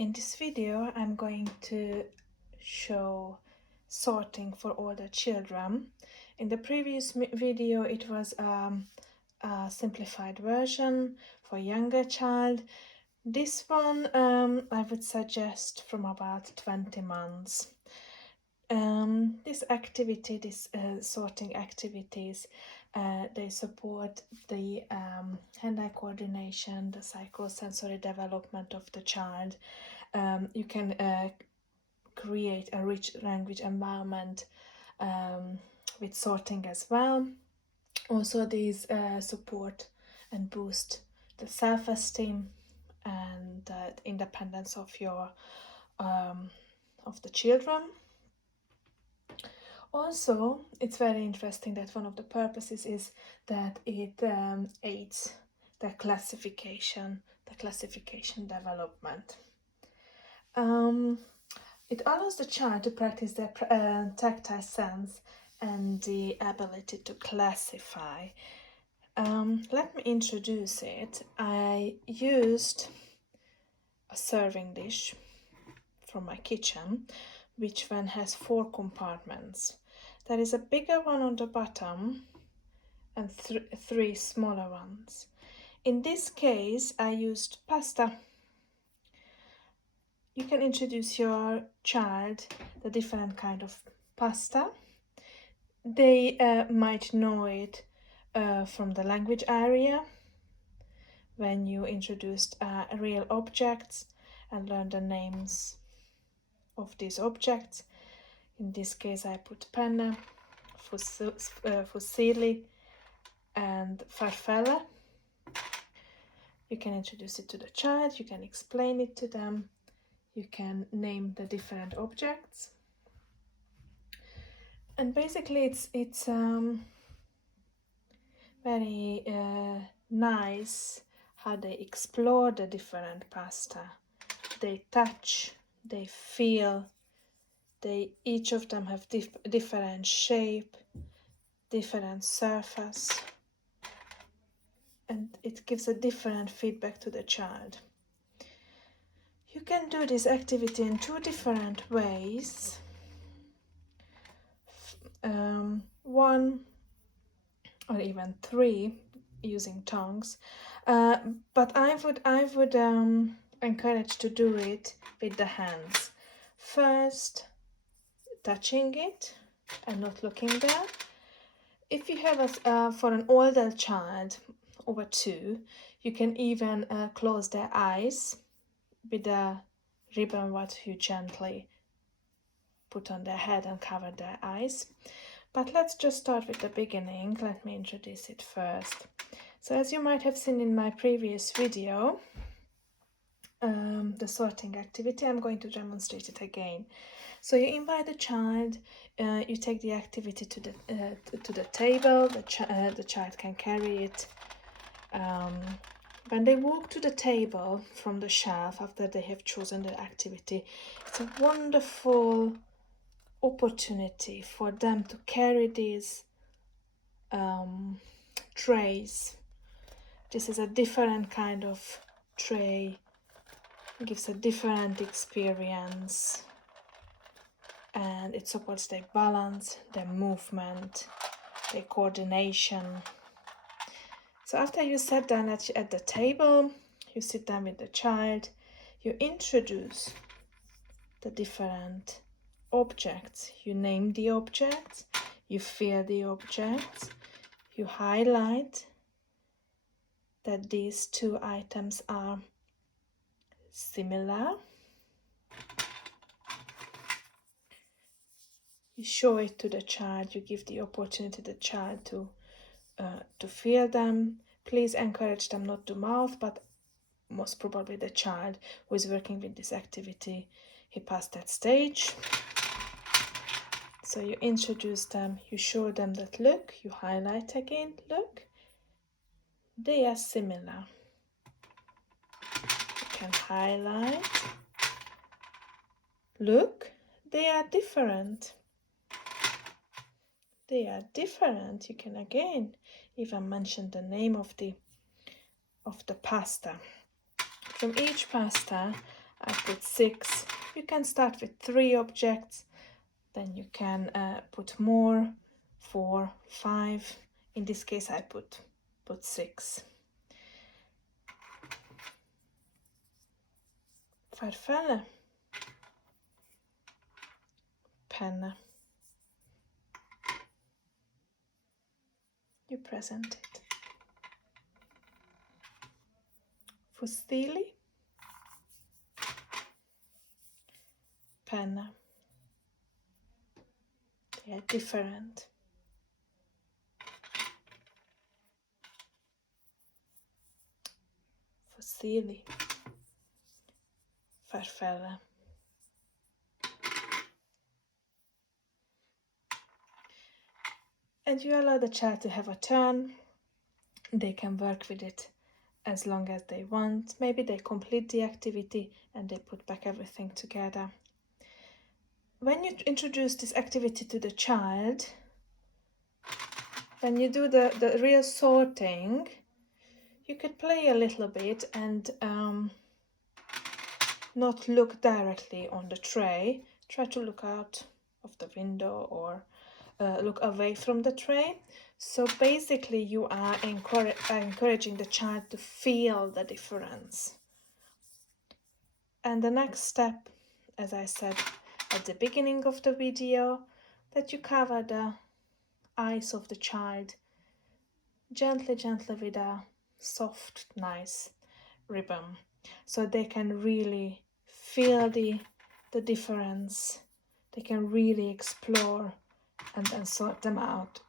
In this video, I'm going to show sorting for older children. In the previous video, it was a simplified version for younger child. This one I would suggest from about 20 months. This sorting activities, they support the hand-eye coordination, the psychosensory development of the child. You can create a rich language environment with sorting as well. Also, these support and boost the self-esteem and the independence of the children. Also, it's very interesting that one of the purposes is that it aids the classification development. It allows the child to practice their tactile sense and the ability to classify. Let me introduce it. I used a serving dish from my kitchen, which one has 4 compartments. There is a bigger one on the bottom and 3 smaller ones. In this case, I used pasta. You can introduce your child the different kind of pasta. They might know it from the language area when you introduced real objects and learn the names of these objects. In this case, I put penne, fusilli, and farfalle. You can introduce it to the child, you can explain it to them, you can name the different objects. And basically it's very nice how they explore the different pasta. They touch, they feel, each of them have different shape, different surface, and it gives a different feedback to the child. You can do this activity in 2 different ways. One or even 3 using tongues, but I would encourage to do it with the hands. First, touching it and not looking there. If you have for an older child over 2, you can even close their eyes with a ribbon what you gently put on their head and cover their eyes. But let's just start with the beginning. Let me introduce it first. So as you might have seen in my previous video, the sorting activity, I'm going to demonstrate it again. So you invite the child, you take the activity to the table, the child can carry it. When they walk to the table from the shelf after they have chosen the activity, it's a wonderful opportunity for them to carry these trays. This is a different kind of tray, it gives a different experience, and it supports their balance, their movement, their coordination. So after you sit down at the table, you sit down with the child, you introduce the different objects, you name the objects, you feel the objects, you highlight that these 2 items are similar. You show it to the child, you give the opportunity to the child to feel them. Please encourage them not to mouth, but most probably the child who is working with this activity, he passed that stage. So you introduce them, you show them that look, you highlight again, look, they are similar. You can highlight, look, they are different. They are different. You can again even mention the name of the pasta. From each pasta, I put 6. You can start with 3 objects, then you can put more, 4, 5. In this case I put 6. Farfalle, penna. You present it. Fustili, penna. They are different. Fustili, farfalle. And you allow the child to have a turn. They can work with it as long as they want. Maybe they complete the activity and they put back everything together. When you introduce this activity to the child, when you do the real sorting, you could play a little bit and not look directly on the tray. Try to look out of the window or look away from the tray. So basically you are encouraging the child to feel the difference. And the next step, as I said at the beginning of the video, that you cover the eyes of the child gently with a soft, nice ribbon, so they can really feel the difference. They can really explore and sort them out.